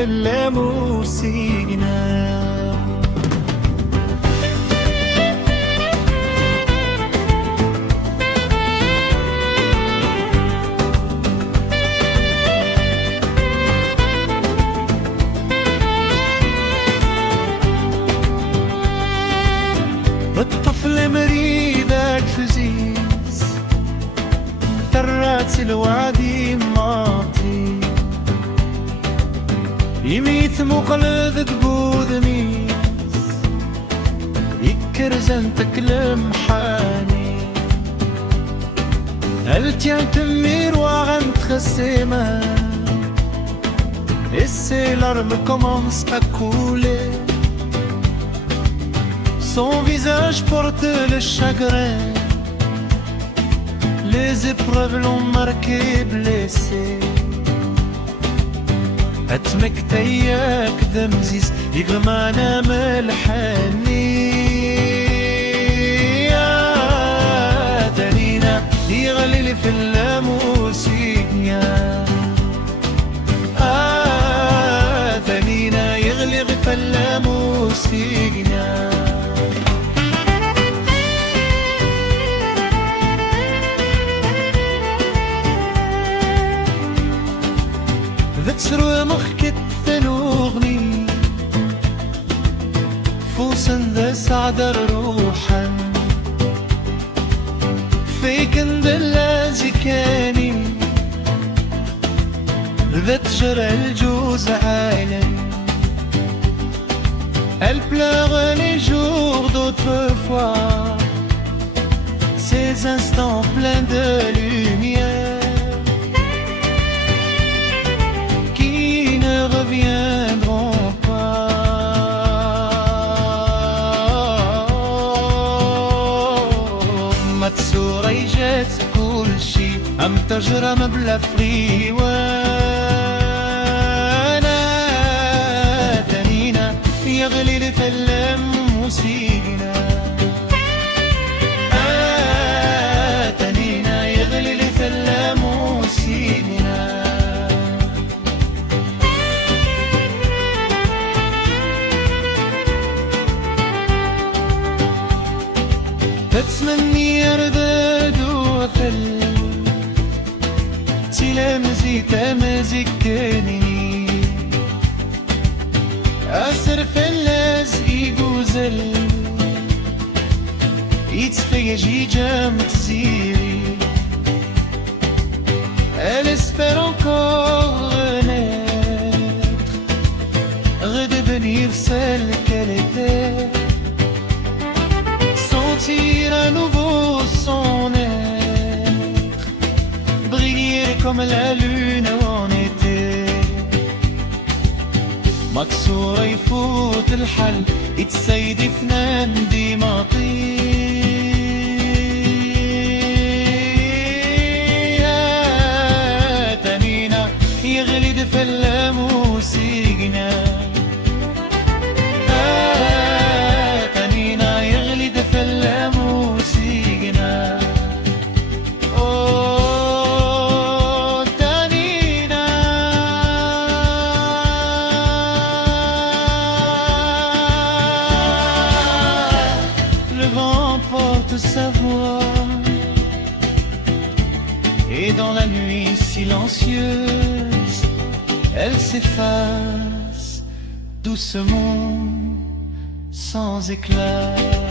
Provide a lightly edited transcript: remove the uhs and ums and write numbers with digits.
في اللاموسينا. الطفل مريضك فزيز ترات الوعدي معطي يميت مقلد بوذميس يكرزن تكلم حاني هل تمير وغن تخسيما et larmes commencent à couler. Son visage porte le chagrin, les épreuves l'ont marqué, blessé. أتمك تياك دمزيز يغمانا ملحني يا تنينا يغلي في اللاموسيا تنينا يغلي في اللاموسيا. ذتسرو مخك الثلوغني فوسن ذا سعدر روحا فيكن دلازي كاني ذات جرى الجوز عالي. Elle pleure les jours d'autrefois, ces instants pleins de lumière qui ne reviendront pas. Matsurai jette كل شي عم تجرم بلا فريوانا تنينا يغلي في اللاموسينا تنينا يغلي في اللاموسينا. تتمني يردد وثل تلامزي تمزكني أسر في اللازق يجوزل يتفيجي جام تزيري. Elle espère encore renaître, redevenir celle qu'elle était, sentir à nouveau son être, briller comme la lune en été. مكسورة يفوت الحل يتسيد فنان ديماطي تنينا يغلد في اللاموسينا تنينا يغلد في اللاموسينا. Sa voix et dans la nuit silencieuse elle s'efface doucement sans éclat.